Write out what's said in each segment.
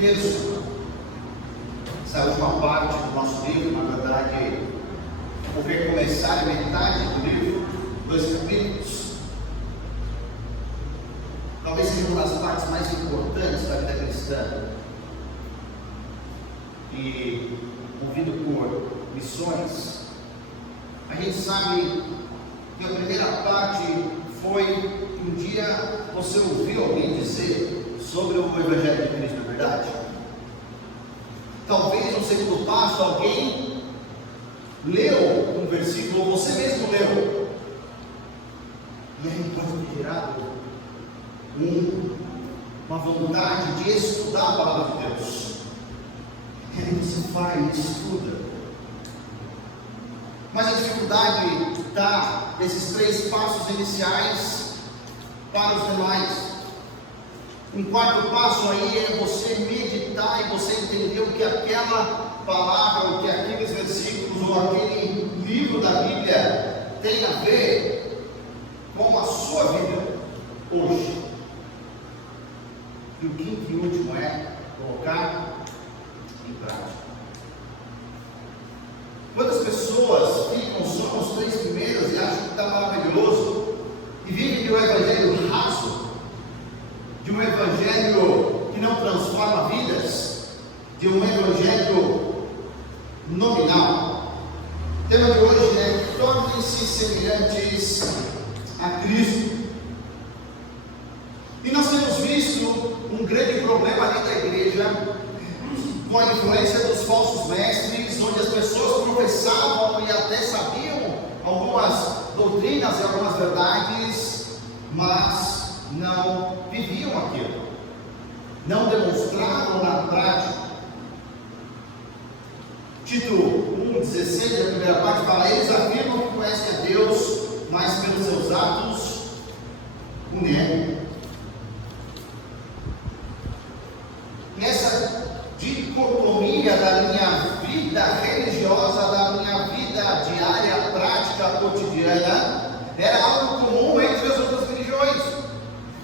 texto, essa última parte do nosso livro, na verdade, vou recomeçar metade do livro, 2 capítulos. Talvez seja uma das partes mais importantes da vida cristã. E, movido por missões, a gente sabe que a primeira parte foi que um dia você ouviu alguém dizer sobre o Evangelho de Cristo, é verdade? Talvez no segundo passo alguém leu um versículo, ou você mesmo leu, e aí pode ter gerado uma vontade de estudar a palavra de Deus. E aí você vai e estuda. Mas a dificuldade está nesses 3 passos iniciais para os demais. Um quarto passo aí é você meditar e você entender o que aquela palavra, o que aqueles versículos ou aquele livro da Bíblia tem a ver com a sua vida hoje. E o quinto e último é colocar em prática. Quantas pessoas ficam só nos 3 primeiros e acham que está maravilhoso e vivem de um evangelho raso, de um evangelho que não transforma vidas, de um evangelho nominal? O tema de hoje é: tornem-se semelhantes a Cristo. E nós temos visto um grande problema ali da igreja, com a influência dos falsos mestres, onde as pessoas professavam e até sabiam algumas doutrinas e algumas verdades, mas não viviam aquilo, não demonstravam na prática. Tito 1,16, a primeira parte, fala: eles afirmam que conhecem a Deus, mas pelos seus atos o negam. Essa dicotomia da minha vida religiosa, da minha vida diária, prática, cotidiana, era algo comum entre as outras religiões.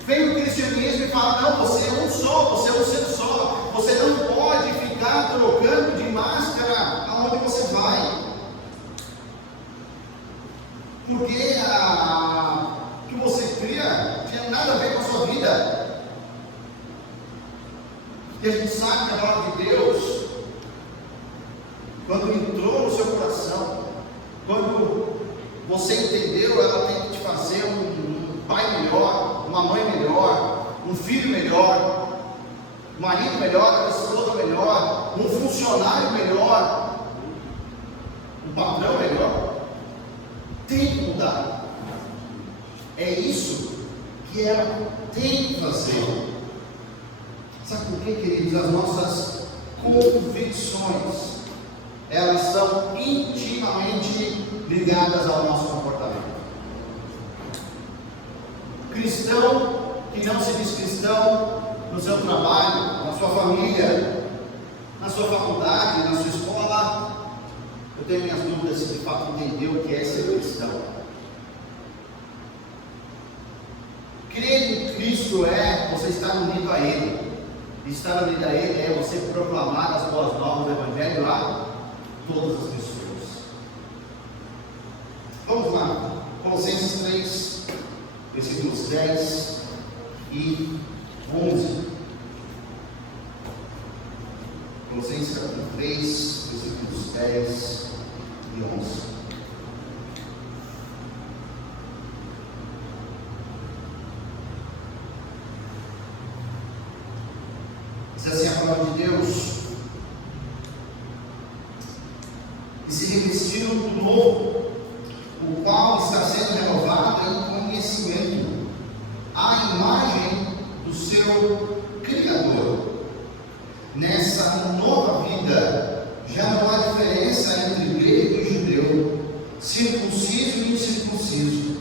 Vem o cristianismo e fala: não, você é um só, você é um ser só, você não pode ficar trocando de máscara aonde você vai, porque o que você cria tinha nada a ver com a sua vida. E a gente sabe que a palavra de Deus, quando entrou no seu coração, quando você entendeu, ela tem que te fazer um pai melhor, uma mãe melhor, um filho melhor, um marido melhor, uma esposa melhor, um funcionário melhor, um patrão melhor. Tem que mudar. É isso que ela tem que fazer. Sabe por quê, queridos? As nossas convicções, elas são intimamente ligadas ao nosso comportamento. Cristão que não se diz cristão no seu trabalho, na sua família, na sua faculdade, na sua escola, eu tenho minhas dúvidas se de fato entendeu o que é ser cristão. Crer em Cristo é você estar unido a Ele. Estar unido a Ele é você proclamar as boas novas do Evangelho a todas as pessoas. Vamos lá, Colossenses 3, versículos 10 e 11. Colossenses capítulo 3, versículos 10 e 11. Diz assim a palavra de Deus: e se revestiram do novo, o qual está sendo renovado em conhecimento, à imagem do seu Criador. Nessa nova vida, já não há diferença entre grego e judeu, circunciso e incircunciso,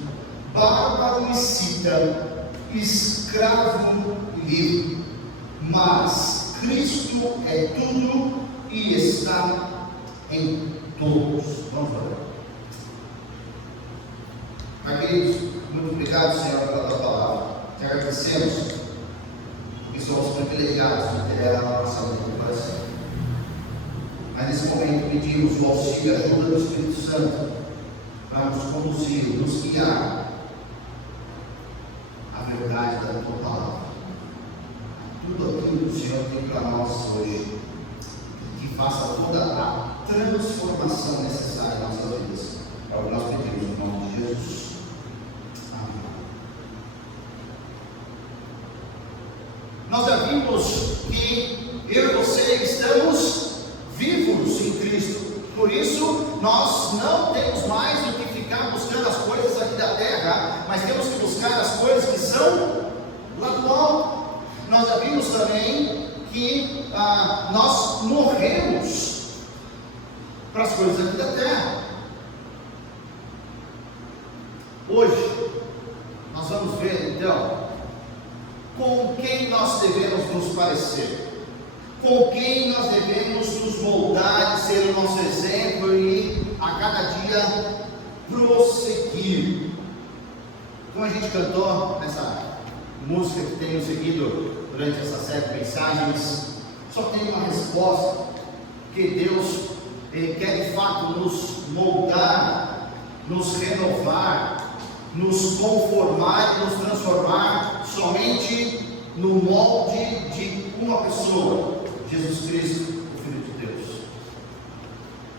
bárbaro e cita, escravo e livre, mas Cristo é tudo e está em todos. Vamos orar. Pai queridos, muito obrigado, Senhor, pela tua palavra. Te agradecemos porque somos privilegiados de ter ela na nossa pedimos o auxílio e a ajuda do Espírito Santo para nos conduzir, nos guiar à verdade da tua palavra. Tudo aquilo que o Senhor tem para nós hoje, que faça toda a transformação necessária em nossas vidas. É o que nós pedimos em nome de Jesus. Amém. Nós já vimos que eu e você estamos vivos em Cristo. Por isso, nós não temos mais do que ficar buscando as coisas aqui da terra, mas temos que buscar as coisas que são lá do alto. Nós já vimos também que nós morremos para as coisas aqui da terra. Hoje, nós vamos ver então com quem nós devemos nos parecer, com quem nós devemos nos moldar e ser o nosso exemplo e a cada dia prosseguir. Como a gente cantou nessa música que tem nos seguido durante essa série de mensagens, só tem uma resposta: que Deus Ele quer de fato nos moldar, nos renovar, nos conformar e nos transformar somente no molde de uma pessoa, Jesus Cristo, o Filho de Deus.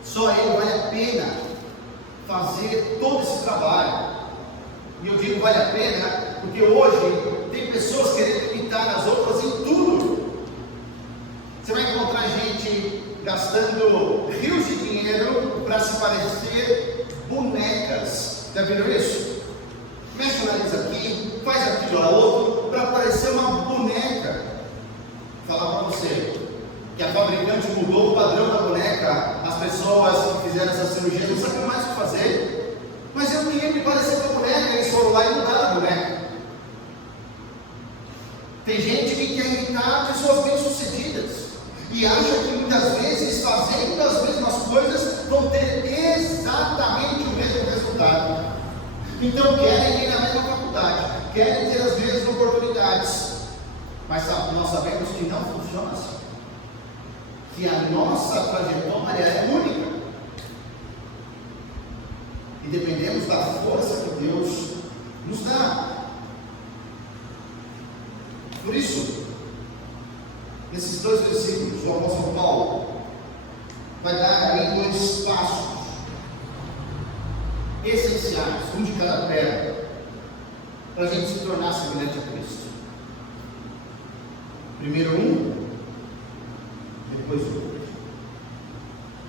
Só Ele vale a pena fazer todo esse trabalho. E eu digo vale a pena porque hoje tem pessoas querendo imitar as outras em tudo. Você vai encontrar gente gastando rios de dinheiro para se parecer bonecas. Já viram isso? Mexe o nariz aqui, faz aquilo a outro para parecer uma boneca. Vou falar para você que a fabricante mudou o padrão da boneca. As pessoas que fizeram essa cirurgia não sabem mais o que fazer. Mas eu queria me parecer com a boneca. Eles foram lá e mudaram a boneca. Tem gente que quer imitar pessoas bem-sucedidas e acha que muitas vezes, fazendo as mesmas coisas, vão ter exatamente o mesmo resultado. Então querem ir na mesma faculdade, querem ter as mesmas oportunidades, mas nós sabemos que não funciona assim, que a nossa trajetória é única e dependemos da força que Deus nos dá. Por isso, nesses dois versículos, o apóstolo Paulo vai dar aí dois passos essenciais, um de cada perna, para a gente se tornar semelhante a Cristo. Primeiro um, depois o outro.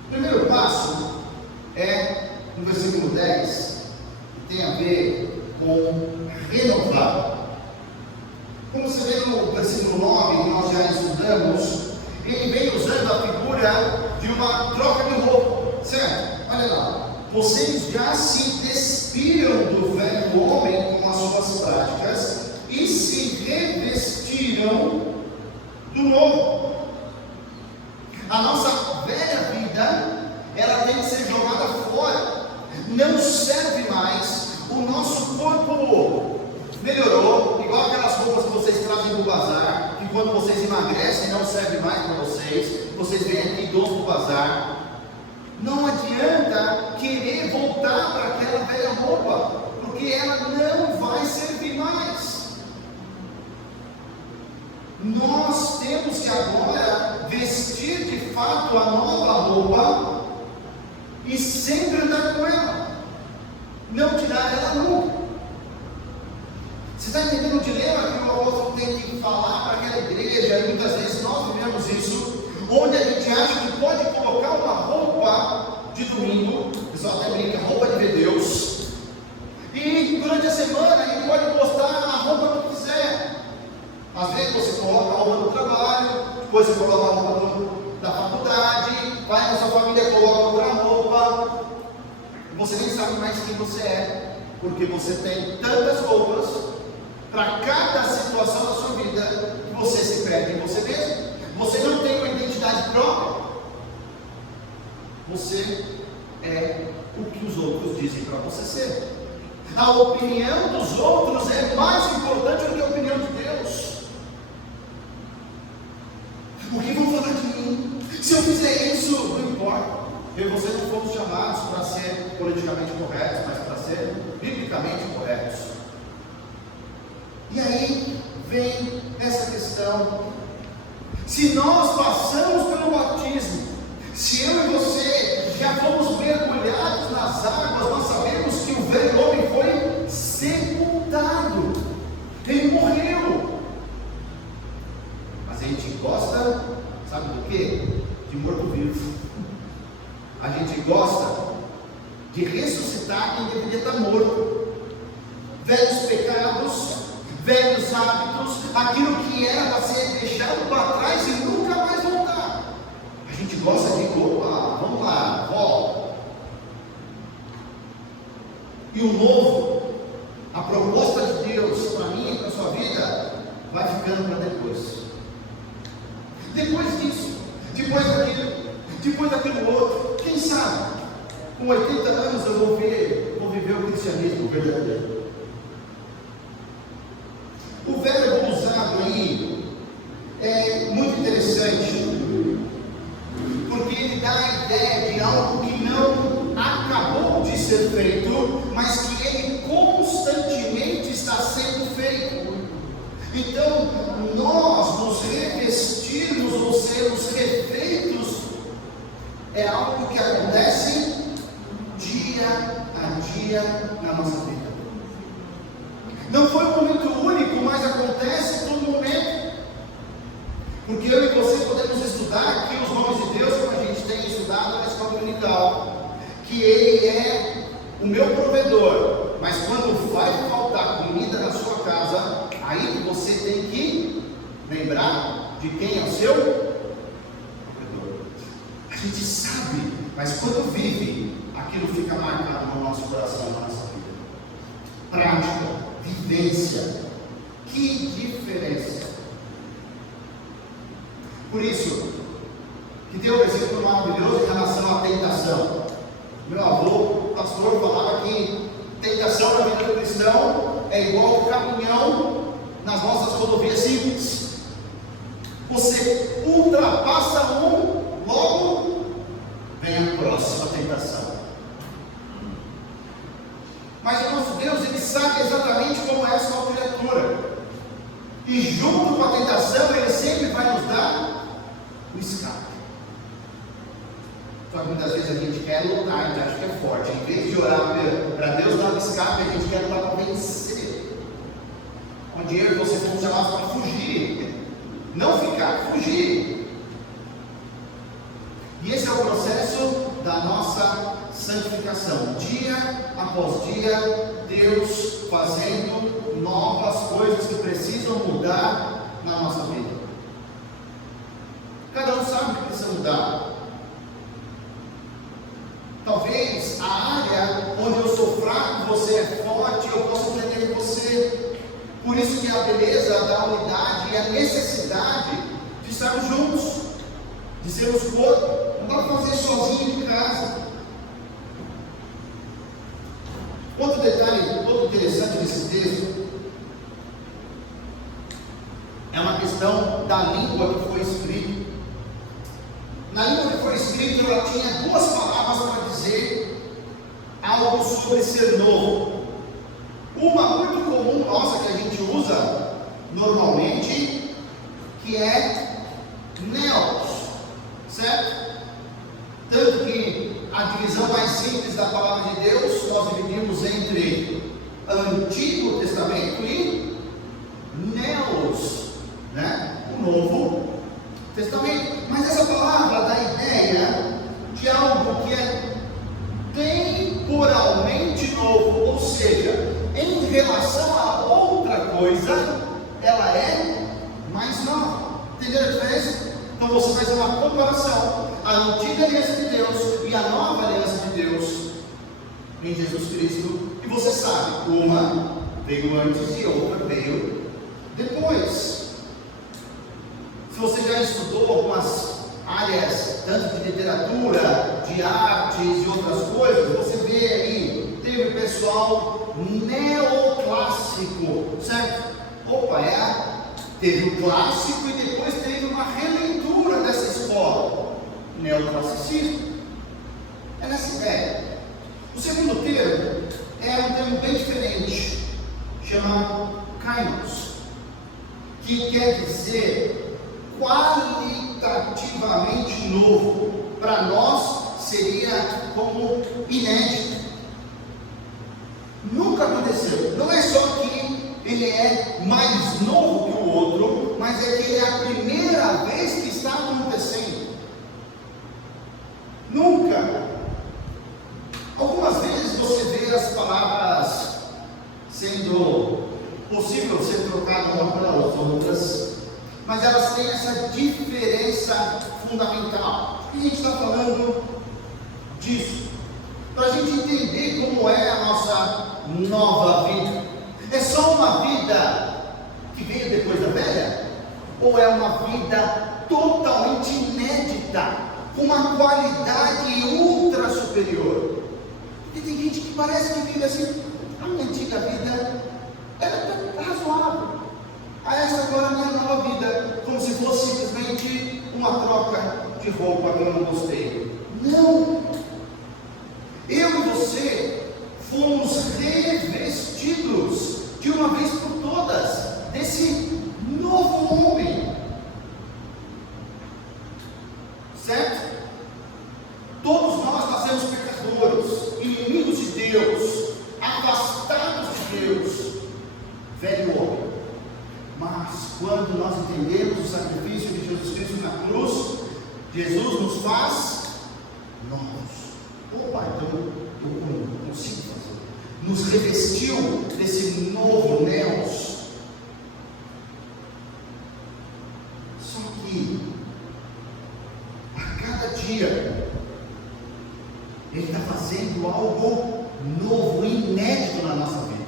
O primeiro passo é no versículo 10, que tem a ver com renovar. Como você vê no versículo 9, que nós já estudamos, ele vem usando a figura de uma troca de roupa, certo? Olha lá. Vocês já se despiram do velho homem com as suas práticas e se revestiram do novo. A nossa velha vida, ela tem que ser jogada fora. Não serve mais. O nosso corpo melhorou, igual aquelas roupas que vocês trazem do bazar, que quando vocês emagrecem não serve mais para vocês. Vocês vêm aqui e dão do bazar. Não adianta querer voltar para aquela velha roupa, porque ela não vai servir mais. Nós temos que agora vestir de fato a nova roupa e sempre andar com ela, não tirar ela nunca. Você está entendendo o dilema que o apóstolo tem que falar para aquela igreja? E muitas vezes nós vivemos isso, onde a gente acha que pode colocar uma roupa de domingo, o pessoal até brinca, roupa de ver Deus, e durante a semana a gente pode postar a roupa que quiser. Às vezes você coloca a roupa do trabalho, depois você coloca a roupa da faculdade, vai na sua família, coloca outra roupa, você nem sabe mais quem você é, porque você tem tantas roupas para cada situação da sua vida que você se perde em você mesmo. Você não tem uma identidade própria. Você é o que os outros dizem para você ser. A opinião dos outros é mais importante do que a opinião de Deus. O que vão falar de mim? Se eu fizer isso, não importa. Eu e você não fomos chamados para ser politicamente corretos, mas para ser biblicamente corretos. E aí vem essa questão: se nós passamos pelo batismo, se eu e você já fomos mergulhados nas águas, nós sabemos que o velho homem foi sepultado, ele morreu. Mas a gente gosta, sabe do quê? De morto-vivo. A gente gosta de ressuscitar quem deveria estar morto. Velhos pecados, velhos hábitos, aquilo que era para ser deixado para trás e nunca mais voltar. A gente gosta de, opa, vamos lá, volta. E o novo, a proposta de Deus para mim e para a sua vida, vai ficando para depois. Depois disso, depois daquilo outro, quem sabe, com 80 anos eu vou viver o cristianismo verdadeiro. O verbo usado aí é muito interessante, porque ele dá a ideia de algo que não acabou de ser feito, mas que ele constantemente está sendo feito. Então, nós nos revestirmos ou sermos refeitos é algo que acontece dia a dia na nossa vida. Não foi um momento único, mas acontece todo momento. Porque eu e você podemos estudar aqui os nomes de Deus, como a gente tem estudado na escola dominical, que Ele é o meu provedor. Mas quando vai faltar comida na sua casa, aí você tem que lembrar de quem é o seu provedor. A gente sabe, mas quando vive, aquilo fica marcado no nosso coração, na nossa vida. Prática, vivência, que diferença. Por isso, que tem um versículo maravilhoso em relação à tentação. Meu avô, pastor, falava que tentação na vida do cristão é igual ao caminhão nas nossas rodovias simples. Você ultrapassa um, logo vem a próxima tentação. Mas o nosso Deus, Ele sabe exatamente como é a sua criatura. E junto com a tentação, Ele sempre vai nos dar o escape. Só que muitas vezes a gente quer lutar, a gente acha que é forte. Em vez de orar para Deus dar o escape, a gente quer lutar para vencer. Onde eu e você fomos chamados para fugir. Não ficar, fugir. E esse é o processo da nossa santificação. Dia após dia, Deus fazendo novas coisas que precisam mudar na nossa vida. Cada um sabe o que precisa mudar. Talvez a área onde eu sou fraco, você é forte, eu posso entender você. Por isso que a beleza da unidade e a necessidade de estarmos juntos, de sermos corpo. Não dá para fazer sozinho de casa. Outro detalhe todo interessante desse texto é uma questão da língua que foi escrita. Na língua que foi escrita, ela tinha duas palavras para dizer algo sobre ser novo. Uma muito comum nossa que a gente usa normalmente, que é neos, certo? Tanto que a divisão mais simples da palavra de Deus, nós dividimos entre Antigo Testamento e neos, né? O Novo Testamento. Mas essa palavra dá a ideia de algo que é temporalmente novo, ou seja, em relação a outra coisa, ela é mais nova. Entendeu a diferença? Então você faz uma comparação, a antiga aliança de Deus e a nova aliança de Deus em Jesus Cristo, e você sabe, uma veio antes e outra veio depois. Se você já estudou algumas áreas, tanto de literatura, de artes e outras coisas, você vê aí, teve o pessoal neoclássico, certo? Teve o clássico e depois teve uma releitura dessa escola, neoclassicismo. definitivamente novo. Para nós seria como inédito. Nunca aconteceu. Não é só que ele é mais novo que o outro, mas é que ele é a primeira vez que está acontecendo. Nunca. Algumas vezes você vê as palavras sendo possível ser trocadas uma pelas outras, mas elas têm essa diferença fundamental. E a gente está falando disso, para a gente entender como é a nossa nova vida. É só uma vida que veio depois da velha? Ou é uma vida totalmente inédita, com uma qualidade ultra superior? Porque tem gente que parece que vive assim, a minha antiga vida era razoável, a essa agora a minha nova vida, como se fosse simplesmente uma troca de roupa que eu não gostei. Não! Eu e você fomos revestidos de uma vez por todas desse novo homem, certo? Todos nós nascemos pecadores, inimigos de Deus, afastados de Deus, velho homem. Mas quando nós entendemos o sacrifício de Jesus Cristo na cruz, Jesus nos faz novos. Opa, então eu consigo fazer. Nos revestiu desse novo Neos. Só que a cada dia Ele está fazendo algo novo, inédito na nossa vida.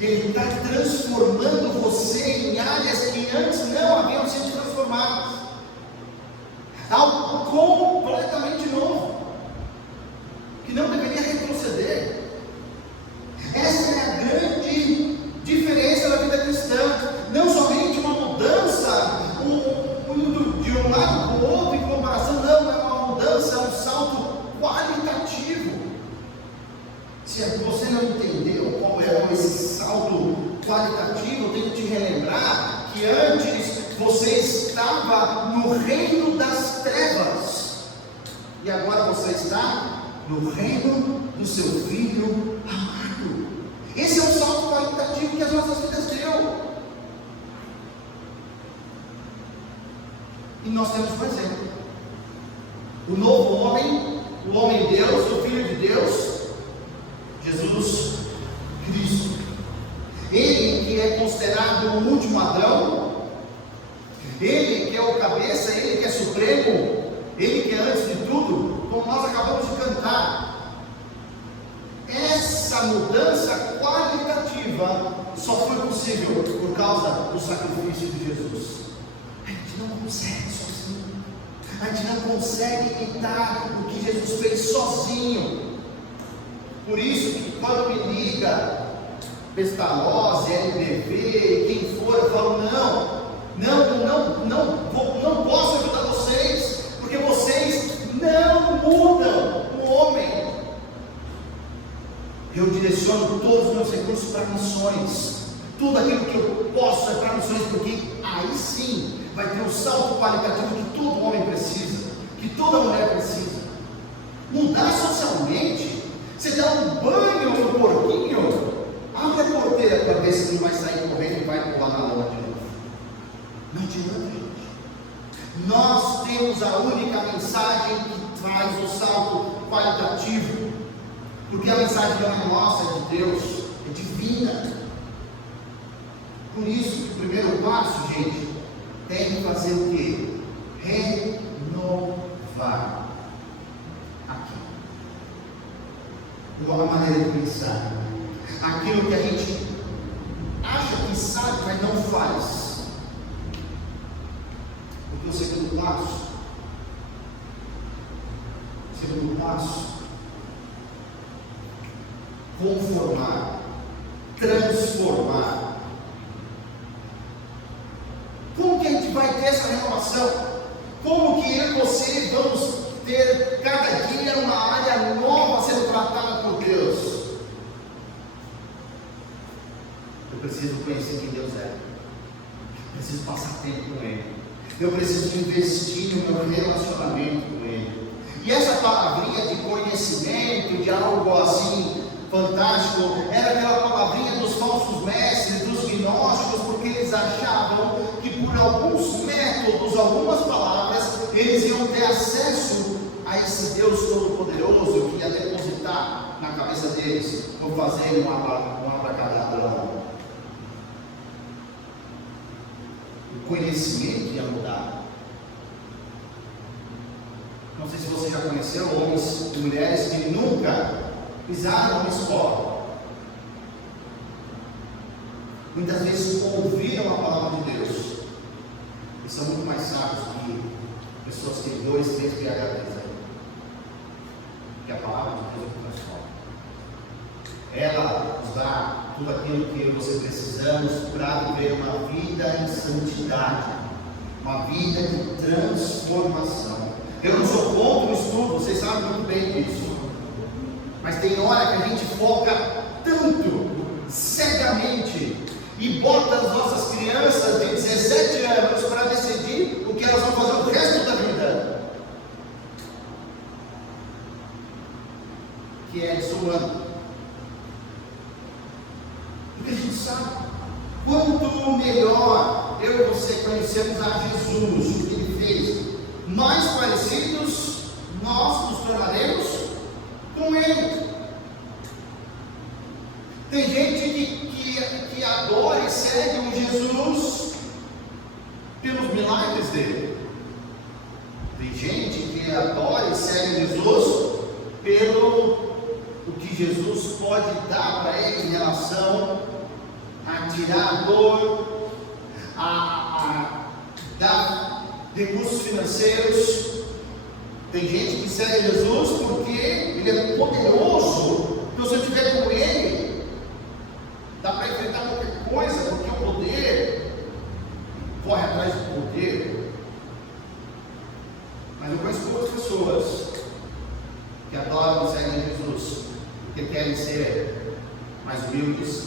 Ele está transformando você em áreas que antes não haviam sido transformadas. Algo completamente novo, que não deveria retroceder. Essa é a grande diferença da vida cristã. Não somente uma mudança de um lado para o outro em comparação, não, é uma mudança, é um salto qualitativo. Se você não entendeu qual é esse salto qualitativo, eu tenho que te relembrar que antes você estava no reino das trevas e agora você está no reino do seu Filho amado. Esse é o salto qualitativo que as nossas vidas deu. E nós temos um exemplo: o novo homem, o homem Deus, o Filho de Deus, Jesus Cristo. Ele que é considerado o último Adão, Ele que é o cabeça, Ele que é supremo, Ele que é antes de tudo, como nós acabamos de cantar. Essa mudança qualitativa só foi possível por causa do sacrifício de Jesus. A gente não consegue sozinho, a gente não consegue imitar o que Jesus fez sozinho. Por isso que quando me liga Pestalozzi, LBV, quem for, eu falo, não posso ajudar vocês, porque vocês não mudam o homem. Eu direciono todos os meus recursos para missões. Tudo aquilo que eu posso é para missões, porque aí sim vai ter um salto qualitativo que todo homem precisa, que toda mulher precisa. Mudar socialmente, você dá um banho no porquinho, abre a porteira para ver se não vai sair correndo e vai pular na lama de novo. Não adianta, gente. Nós temos a única mensagem que traz o salto qualitativo, porque a mensagem não é nossa, é de Deus, é divina. Por isso que o primeiro passo, gente, tem que fazer o quê? Renovar aqui a maneira de pensar, aquilo que a gente acha que sabe, mas não faz. Porque o segundo passo, conformar, transformar. Como que a gente vai ter essa renovação? Como que eu e você vamos ter cada dia uma área nova sendo tratada por Deus? Eu preciso conhecer quem Deus é. Eu preciso passar tempo com Ele. Eu preciso investir no meu relacionamento com Ele. E essa palavrinha de conhecimento, de algo assim fantástico, era aquela palavrinha dos falsos mestres, dos gnósticos, porque eles achavam que por alguns métodos, algumas palavras, eles iam ter acesso a esse Deus Todo-Poderoso que ia depositar na cabeça deles, ou fazer um abracadabra. O conhecimento ia mudar. Não sei se você já conheceu homens e mulheres que nunca pisaram numa escola. Muitas vezes ouviram a palavra de Deus e são muito mais sábios que pessoas que têm 2, 3 PhDs. Que a palavra de Deus é muito mais forte. Ela nos dá tudo aquilo que eu e você precisamos para viver uma vida em santidade, uma vida de transformação. Eu não sou contra o estudo, vocês sabem muito bem disso. Mas tem hora que a gente foca tanto, cegamente, e bota as nossas crianças de 17 anos para decidir o que elas vão fazer o resto da vida, que é desumano. Porque a gente sabe, quanto melhor eu e você conhecemos a Jesus, o que Ele fez, mais parecidos nós nos tornaremos com Ele. Tem gente que adora e segue um Jesus pelos milagres dele. Tem gente que adora e segue Jesus pelo o que Jesus pode dar para ele em relação a tirar a dor, a dar recursos financeiros. Tem gente que segue Jesus porque ele é poderoso. Então, se eu estiver com ele, dá para enfrentar qualquer coisa, porque o poder corre atrás do poder. Mas eu conheço outras pessoas que adoram e seguem Jesus, porque querem ser mais humildes,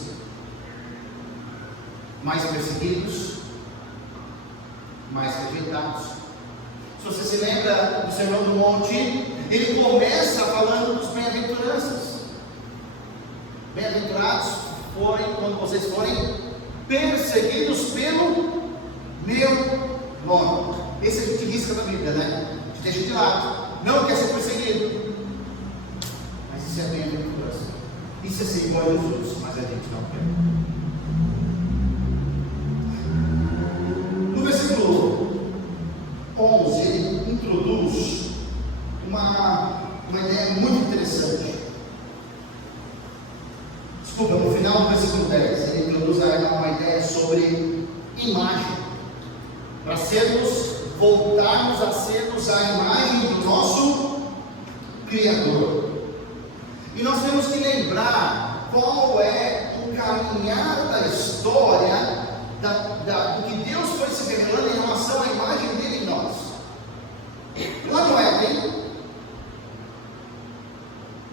mais perseguidos, mais rejeitados. Se você se lembra do Sermão do Monte, ele começa falando dos bem-aventuranças. Bem-aventurados forem quando vocês forem perseguidos pelo meu nome. Esse a gente risca da Bíblia, né? A gente deixa de lado. Não quer ser perseguido. Mas isso é bem-aventurança. Isso é ser igual a Jesus, mas a gente não quer. No versículo 11, ele introduz uma ideia muito interessante. Desculpa, no final do versículo 10, ele introduz uma ideia sobre imagem. Para voltarmos a sermos a imagem do nosso Criador. E nós temos que lembrar qual é o caminhar da história, do que Deus foi se revelando em relação à imagem dele em nós. Lá no Éden,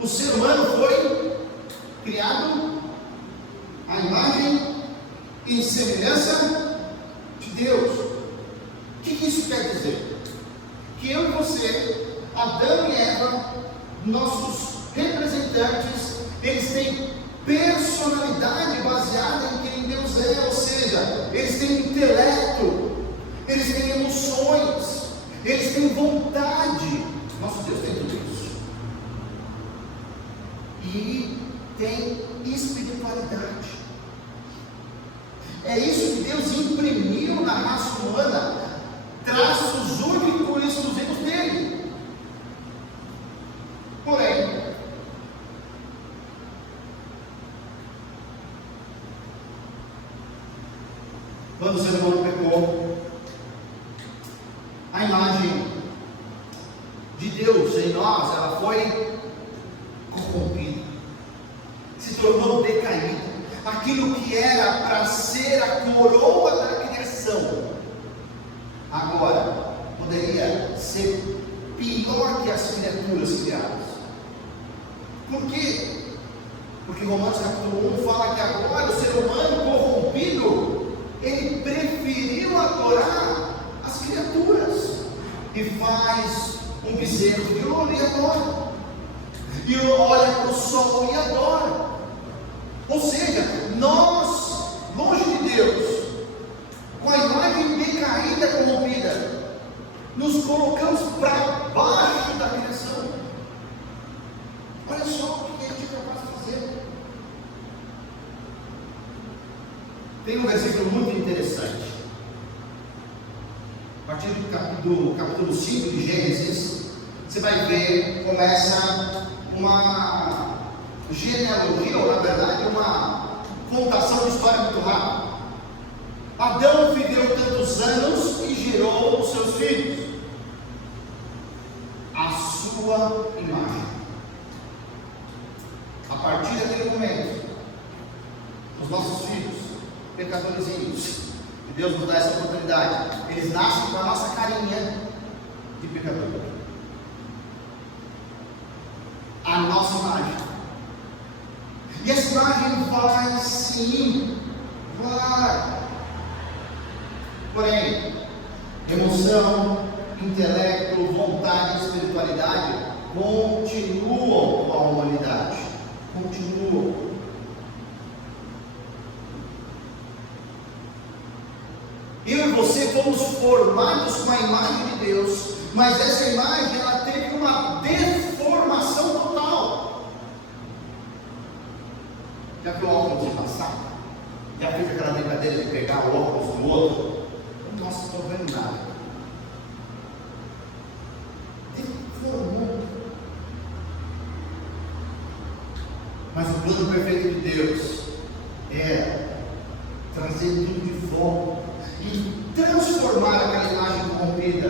o ser humano foi criado à imagem e semelhança de Deus. O que isso quer dizer? Que eu e você, Adão e Eva, nossos representantes, eles têm personalidade baseada em quem Deus é, ou seja, eles têm intelecto, eles têm emoções, eles têm vontade. Nosso Deus tem tudo isso. E tem espiritualidade. É isso que Deus imprimiu na raça humana, traços únicos e exclusivos dele. Porém, quando o ser humano pecou, a imagem de Deus em nós, ela foi corrompida, se tornou decaída. Aquilo que era para ser a coroa da criação, agora poderia ser pior que as criaturas criadas. Por quê? Porque Romanos capítulo 1 fala que agora o ser humano corrompido, ele preferiu adorar as criaturas e faz um bezerro de ouro e adora, e olha para o sol e adora. Ou seja, nós, longe de Deus, com a imagem decaída, corrompida, nos colocamos para baixo da criação. Olha só o que a gente é capaz de fazer. Tem um versículo muito interessante. A partir do capítulo 5 de Gênesis, você vai ver, começa uma genealogia, ou na verdade uma contação de história muito rápida. Adão viveu tantos anos e gerou os seus filhos, a sua imagem. A partir daquele momento, os nossos filhos, pecadorzinhos, e Deus nos dá essa oportunidade, eles nascem com a nossa carinha de pecador, a nossa imagem, e essa imagem vai sim, vai. Porém, emoção, intelecto, vontade e espiritualidade continuam com a humanidade, continuam. Eu e você fomos formados com a imagem de Deus, mas essa imagem ela teve uma deformação total. Já viu o óculos de passar? Já fez aquela brincadeira de pegar o óculos do outro? Nossa, não estou vendo nada. Deformou. Mas o plano perfeito de Deus é trazer tudo de volta e transformar aquela imagem corrompida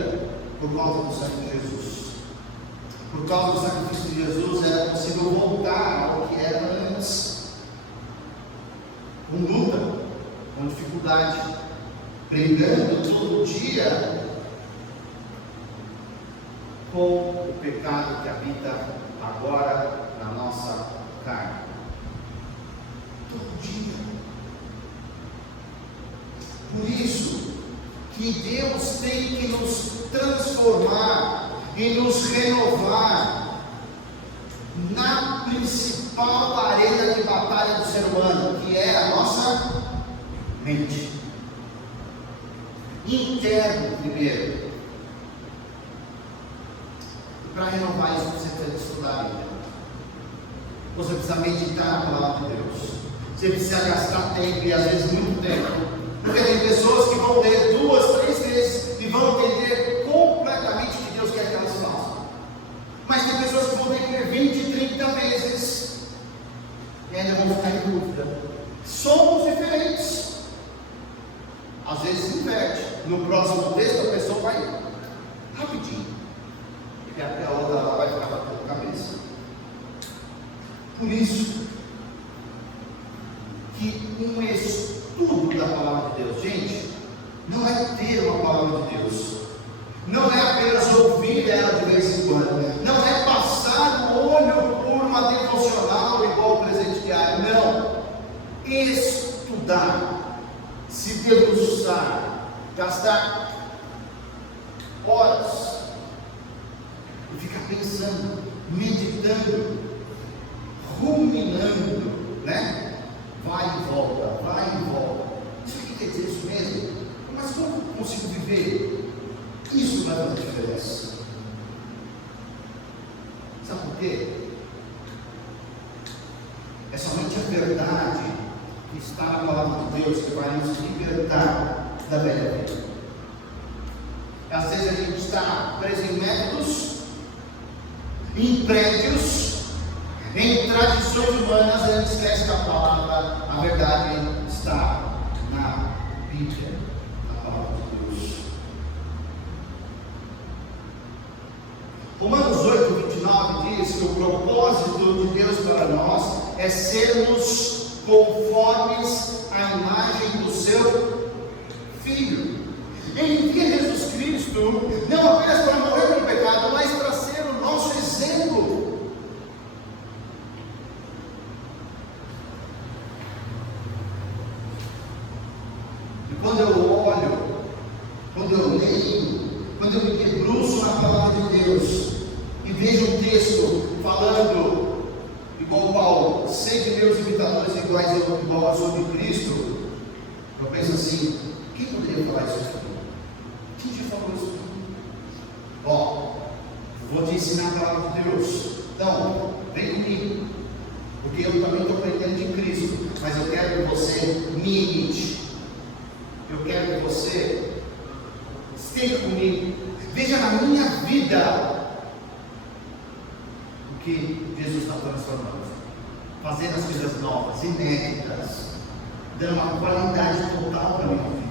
por causa do sangue de Jesus. Por causa do sacrifício de Jesus era possível voltar ao que era antes, com luta, com dificuldade, brigando todo dia com o pecado que habita agora na nossa carne. Todo dia. Por isso que Deus tem que nos transformar e nos renovar na principal arena de batalha do ser humano, que é a nossa mente. Interno primeiro. Para renovar isso você precisa estudar. Você precisa meditar na palavra de Deus. Você precisa gastar tempo, e às vezes muito tempo. Porque tem pessoas que vão ler 2, 3 vezes e vão entender completamente o que Deus quer que elas façam. Mas tem pessoas que vão ter que ler 20, 30 vezes e ainda vão ficar em dúvida. Somos diferentes. Às vezes inverte. No próximo texto a pessoa vai rapidinho, e até a outra ela vai ficar batendo cabeça. Por isso que um estudo da palavra de Deus, gente, não é ter uma palavra de Deus, não é apenas ouvir ela de vez em quando, não é passar o olho por uma devocional igual o presente diário, não. Estudar, se debruçar, gastar horas e ficar pensando, meditando, ruminando, né? Vai e volta, vai e volta. Isso aqui quer dizer isso mesmo? Mas como eu consigo viver? Isso vai fazer diferença. Sabe por quê? É somente a verdade que está na palavra de Deus que vai nos libertar da velha vida. Às vezes a gente está preso em métodos, em prédios, em tradições humanas, a gente esquece que a palavra, a verdade está na Bíblia, na palavra de Deus. Romanos 8:29 diz que o propósito de Deus para nós é sermos conformes à imagem do seu Filho. Ele envia Jesus Cristo não apenas para morrer pelo pecado, mas para ser o nosso exemplo. E quando eu olho, quando eu leio quando eu me debruço na palavra de Deus e vejo um texto falando, igual Paulo, sede meus imitadores iguais igual eu sou de Cristo, eu penso assim, quem poderia falar isso aqui? Quem já falou isso aqui? Ó, vou te ensinar a palavra de Deus. Então, vem comigo, porque eu também estou aprendendo de Cristo, mas eu quero que você me imite. Eu quero que você esteja comigo, veja na minha vida o que Jesus está transformando, fazendo as coisas novas, inéditas, dando uma qualidade total para a minha vida.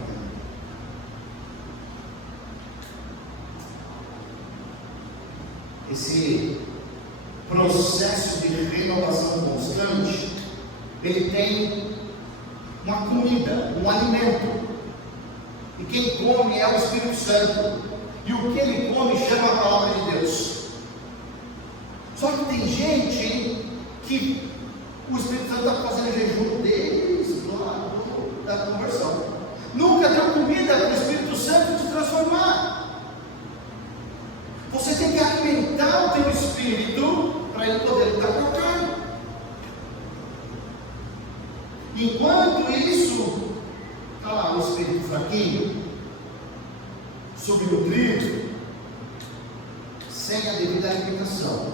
Esse processo de renovação constante, ele tem uma comida, um alimento, e quem come é o Espírito Santo, e o que ele come chama a palavra de Deus. Só que tem gente que o Espírito Santo está fazendo jejum desde da conversão, nunca deu comida para o Espírito Santo te transformar. Você tem que alimentar o teu espírito para ele poder estar com a carne. Enquanto isso, está lá o espírito fraquinho, subnutrido, sem a devida alimentação,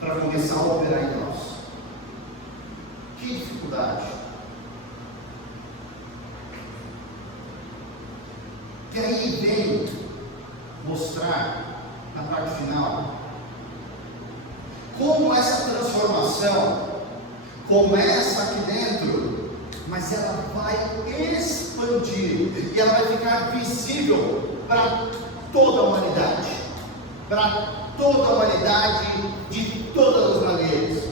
para começar a operar em nós. Que dificuldade! Que aí vem mostrar na parte final como essa transformação começa aqui dentro, mas ela vai expandir e ela vai ficar visível para toda a humanidade, de todas as maneiras,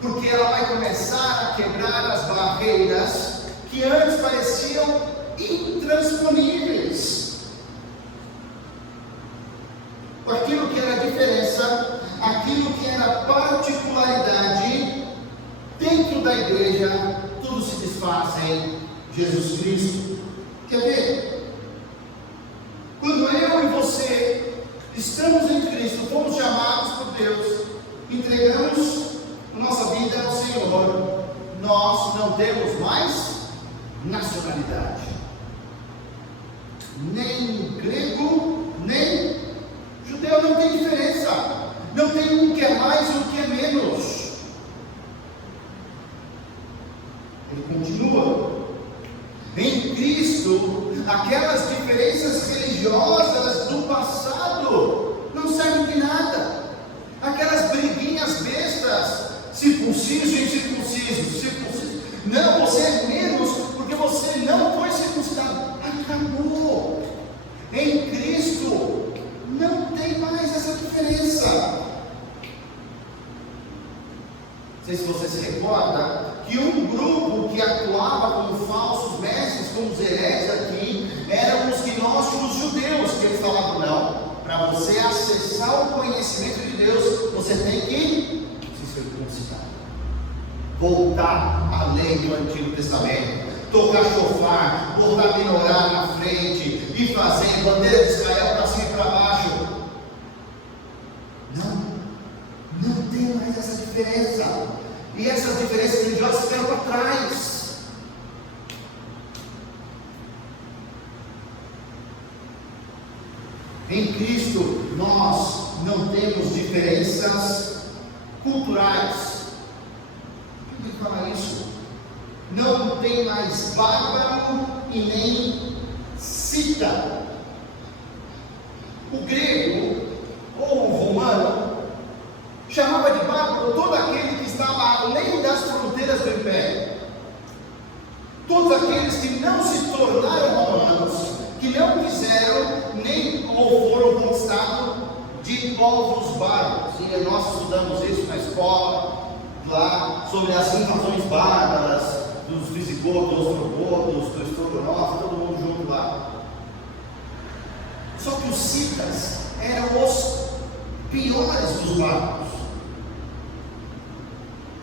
porque ela vai começar a quebrar as barreiras que antes pareciam intransponíveis. Aquilo que era diferença, aquilo que era particularidade dentro da igreja, tudo se desfaz em Jesus Cristo. Quer ver? Quando eu e você estamos em Cristo, fomos chamados por Deus, entregamos nossa vida ao Senhor, nós não temos mais nacionalidade, nem grego, nem judeu, não tem diferença, não tem um que é mais e um que é menos. Ele continua, em Cristo, aquelas diferenças religiosas do passado não servem de nada, aquelas briguinhas bestas, circunciso e incircunciso, não, você é menos porque você não foi circuncidado, acabou. Em Cristo não tem mais essa diferença. Não sei se você se recorda que um grupo que atuava como falsos mestres, como os hereges aqui, eram os gnósticos judeus, que eles falavam, não, para você acessar o conhecimento de Deus, você tem que se circuncidar, voltar à lei do Antigo Testamento, tocar chofar, botar menorá na frente e fazer bandeira de Israel para cima e para baixo. Não tem mais essa diferença, e essas diferenças religiosas ficaram para trás. Em Cristo nós não temos diferenças culturais. Por que falar isso? Não tem mais bárbaro e nem cita. O grego ou o romano chamava de bárbaro todo aquele que estava além das fronteiras do império, todos aqueles que não se tornaram romanos, que não quiseram nem ou foram conquistados de povos bárbaros. E nós estudamos isso na escola, lá, sobre as invasões bárbaras dos visigodos, dos ostrogodos, dos estrogonofe, todo mundo junto lá. Só que os citas eram os piores dos bárbaros.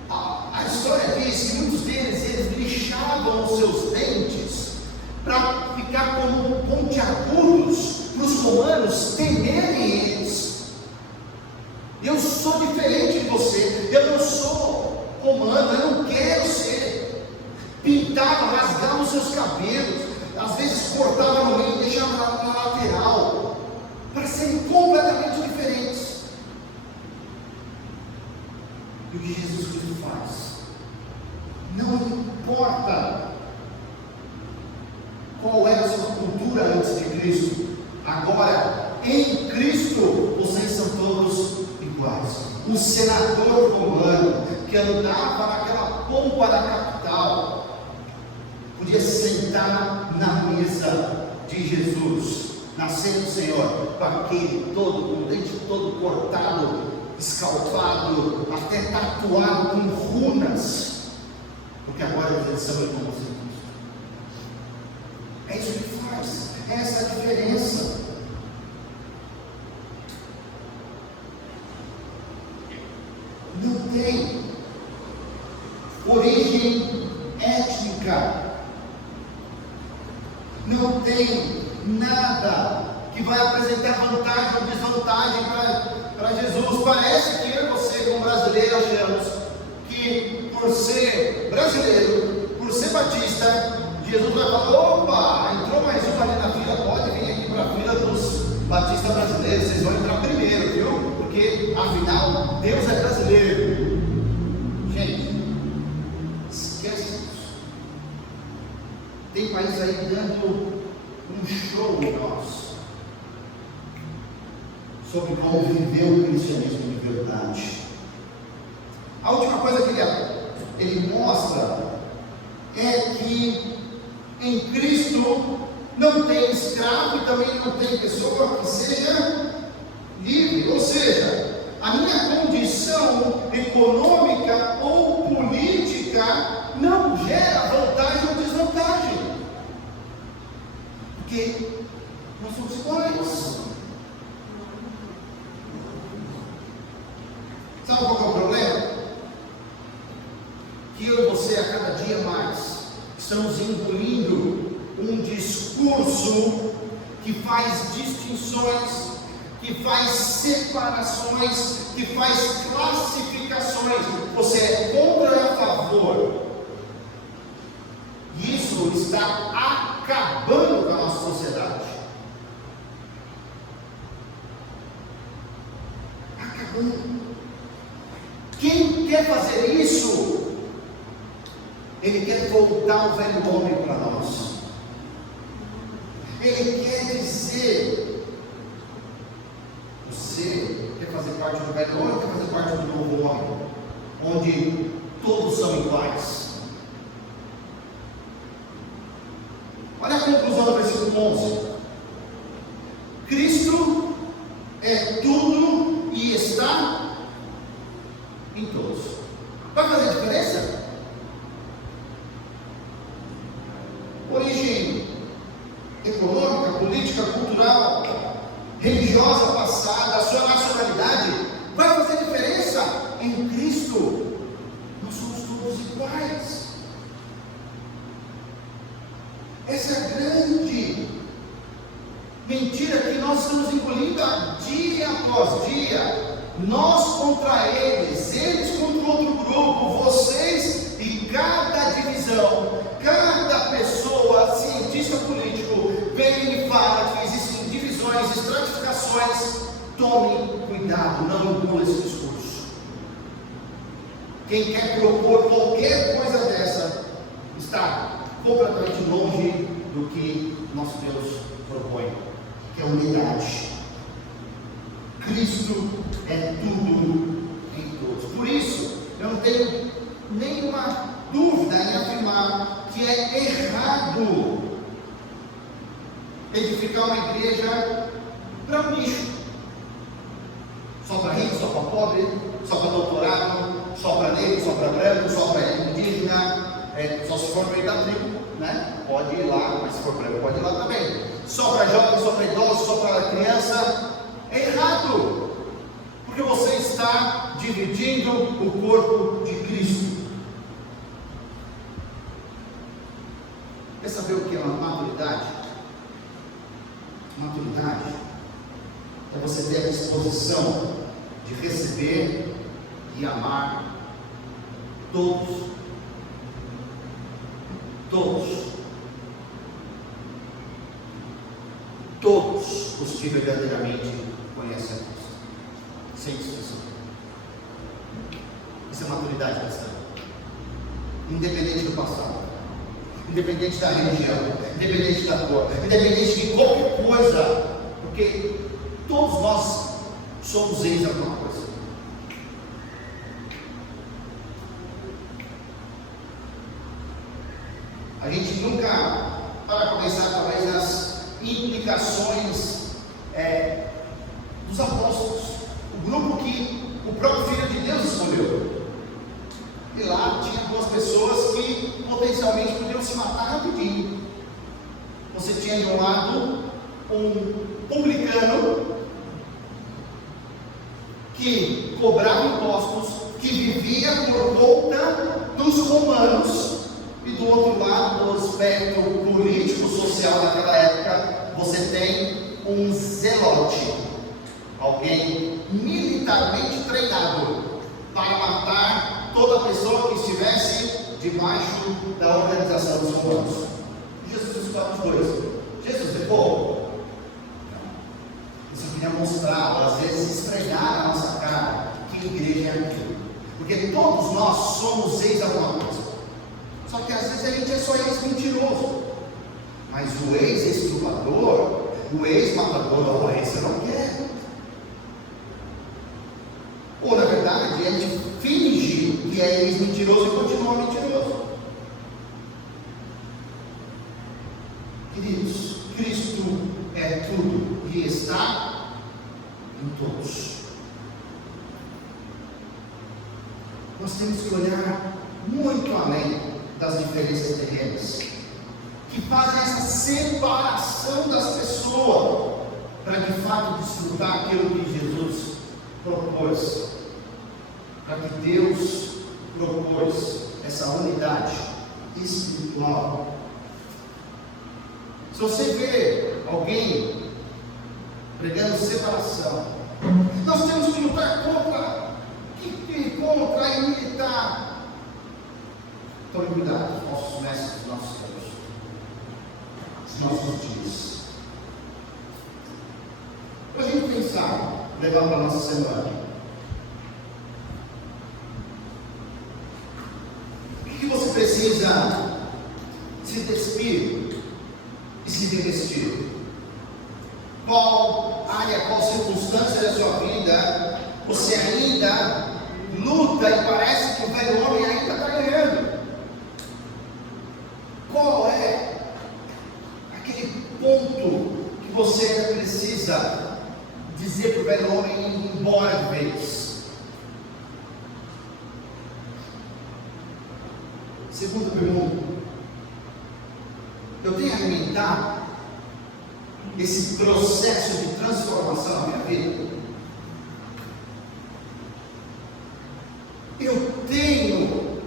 A história diz que muitos deles, eles lixavam os seus dentes para ficar como pontiagudos para os romanos Eu sou diferente de você. Eu não sou romano. Eu não quero ser. Pintava, rasgava os seus cabelos. Às vezes cortava no meio e deixava na lateral. Para serem completamente diferentes. E o que Jesus Cristo faz? Não importa qual era a sua cultura antes de Cristo. Agora, em Cristo, vocês são todos iguais. Um senador romano que andava naquela pompa da capital podia sentar na mesa de Jesus, na ceia do Senhor, com aquele todo, com o dente todo cortado, escalpado, até tatuado com runas, porque agora eles são irmãos em Cristo. É isso que faz, é essa a diferença. Não tem origem étnica, não tem nada que vai apresentar vantagem ou desvantagem para Jesus. Parece que eu e você, como brasileiro, achamos que por ser brasileiro, por ser batista, Jesus vai falar: opa, entrou mais um ali na fila, pode vir aqui para a fila dos batistas brasileiros, vocês vão entrar primeiro, viu? Porque afinal Deus é brasileiro. Gente, esquece isso. Tem país aí dando um show em nós sobre como viver o cristianismo de verdade. A última coisa que ele mostra é que em Cristo não tem escravo e também não tem pessoa que seja livre. Ou seja, a minha condição econômica ou política não gera vantagem ou desvantagem, porque nós somos iguais. Sabe qual é o problema? Que eu e você, a cada dia mais, estamos engolindo um discurso que faz distinções, que faz separações, que faz classificações. Você é contra ou a favor? Isso está acabando com a nossa sociedade. Acabando. Quem quer fazer isso? Ele quer voltar o velho homem para nós. Ele quer dizer: você quer fazer parte do velho homem ou quer fazer parte do novo homem? Onde todos são iguais. Olha a conclusão do versículo 11. Cristo é tudo e está em todos. Vai fazer diferença? Origem econômica, política, cultural, religiosa passada, a sua nacionalidade, vai fazer diferença? Em Cristo nós somos todos iguais. Essa é a grande mentira que nós estamos engolindo dia após dia. Nós contra eles, eles contra outro grupo, vocês e cada divisão, cada pessoa, cientista político, vem e fala que existem divisões, estratificações. Tome cuidado, não engula esse discurso. Quem quer propor qualquer coisa dessa está completamente longe do que nosso Deus propõe, que é unidade. Cristo é tudo em todos. Por isso, eu não tenho nenhuma dúvida em afirmar que é errado edificar uma igreja para um nicho. Só para rico, só para pobre, só para doutorado, só para negro, só para branco, só para indígena, só se for meio da tribo, né? Pode ir lá, mas se for branco pode ir lá também. Só para jovem, só para idoso, só para criança. É errado, porque você está dividindo o corpo de Cristo. Quer saber o que é uma maturidade? Maturidade é você ter a disposição de receber e amar todos os que verdadeiramente conhecem a Deus, sem distinção. Isso é maturidade cristã. Independente do passado, independente da religião, independente da cor, independente de qualquer coisa, porque todos nós somos ex alguma coisa. A gente nunca, para começar, talvez nas implicações dos apóstolos, o grupo que o próprio Filho de Deus escolheu. E lá tinha duas pessoas que potencialmente podiam se matar rapidinho. Você tinha de um lado um publicano que cobrava impostos, que vivia por conta dos romanos, e do outro lado, do aspecto político, social daquela época, você tem um zelote, alguém militarmente treinado para matar toda pessoa que estivesse debaixo da organização dos romanos. Jesus escolhe os dois. Jesus levou? Isso queria mostrar, às vezes esfregar na nossa cara que igreja é aquilo. Porque todos nós somos ex alguma coisa. Só que às vezes a gente é só ex-mentiroso. Mas o ex-estuprador, o ex-matador, o ex você não quer. Ou na verdade, a gente finge que é ex-mentiroso e continua mentiroso. Queridos, Cristo é tudo e está em todos. Nós temos que olhar muito além das diferenças terrenas, que fazem essa separação das pessoas, para de fato desfrutar aquilo que Jesus propôs, para que Deus propôs essa unidade espiritual. Se você vê alguém pregando separação, nós temos que lutar contra e militar. Tome cuidado, nossos mestres, nossos tempos, os nossos dias. Para a gente pensar, levar para a nossa semana. O que você precisa se despir e se revestir? Qual área, qual circunstância da sua vida você ainda luta e parece que o velho homem ainda está ganhando? Qual é aquele ponto que você ainda precisa dizer para o velho homem ir embora de vez? Segunda pergunta: eu tenho alimentado esse processo de transformação na minha vida? Eu tenho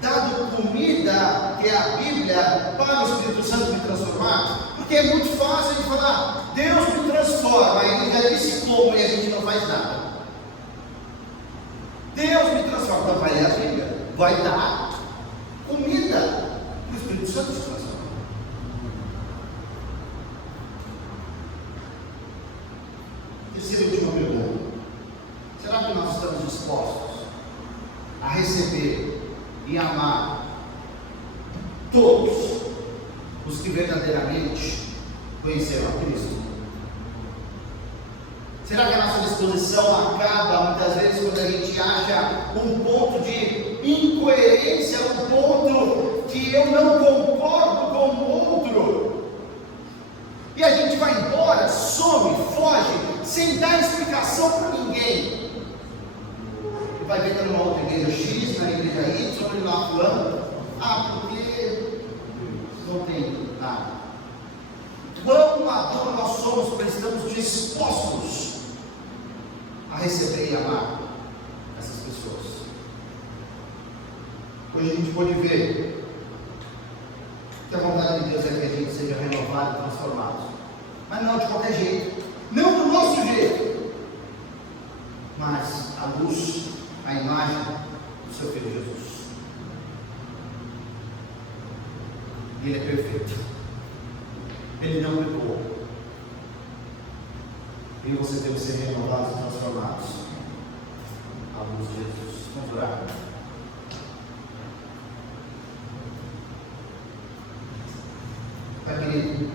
dado comida, que é a Bíblia, para o Espírito Santo me transformar? Porque é muito fácil de falar, Deus me transforma, Ele já disse como e a gente não faz nada. Deus me transforma, então vai ler a Bíblia, vai dar comida para o Espírito Santo se transformar. Terceira e última pergunta: será que nós estamos dispostos a receber e amar todos os que verdadeiramente conheceram a Cristo? Será que a nossa disposição acaba muitas vezes quando a gente acha um ponto de incoerência, um ponto que eu não concordo com o outro, e a gente vai embora, some, foge, sem dar explicação para ninguém? Vai ver numa outra igreja X, na igreja Y, sobre lá fulano, porque não tem nada. Quão maduro nós somos, porque estamos dispostos a receber e amar essas pessoas. Hoje a gente pode ver que a vontade de Deus é que a gente seja renovado e transformado, mas não de qualquer jeito, não do nosso jeito, mas a imagem do seu Filho Jesus. E Ele é perfeito. Ele não pecou. E você deve ser renovados e transformados à luz de Jesus. Vamos orar. Pai querido,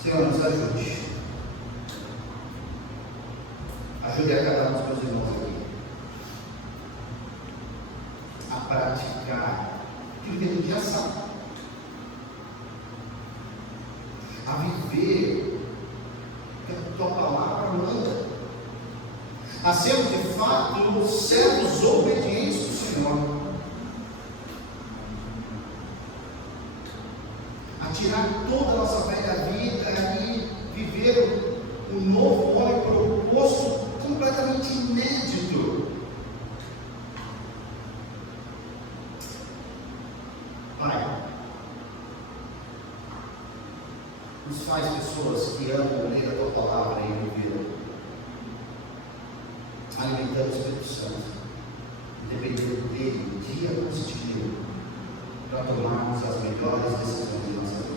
Senhor, nos ajude. Ajude a cada um dos meus irmãos aqui a praticar aquilo que a gente já sabe, a viver o que a tua palavra manda, a sermos de fato servos obedientes do Senhor, a tirar toda a nossa velha vida e viver um novo homem proposto completamente inédito. Pai, nos faz pessoas que amam ler a tua palavra e ouvi-la, alimentando o Espírito Santo, dependendo dele dia após dia, para tomarmos as melhores decisões de nossa vida.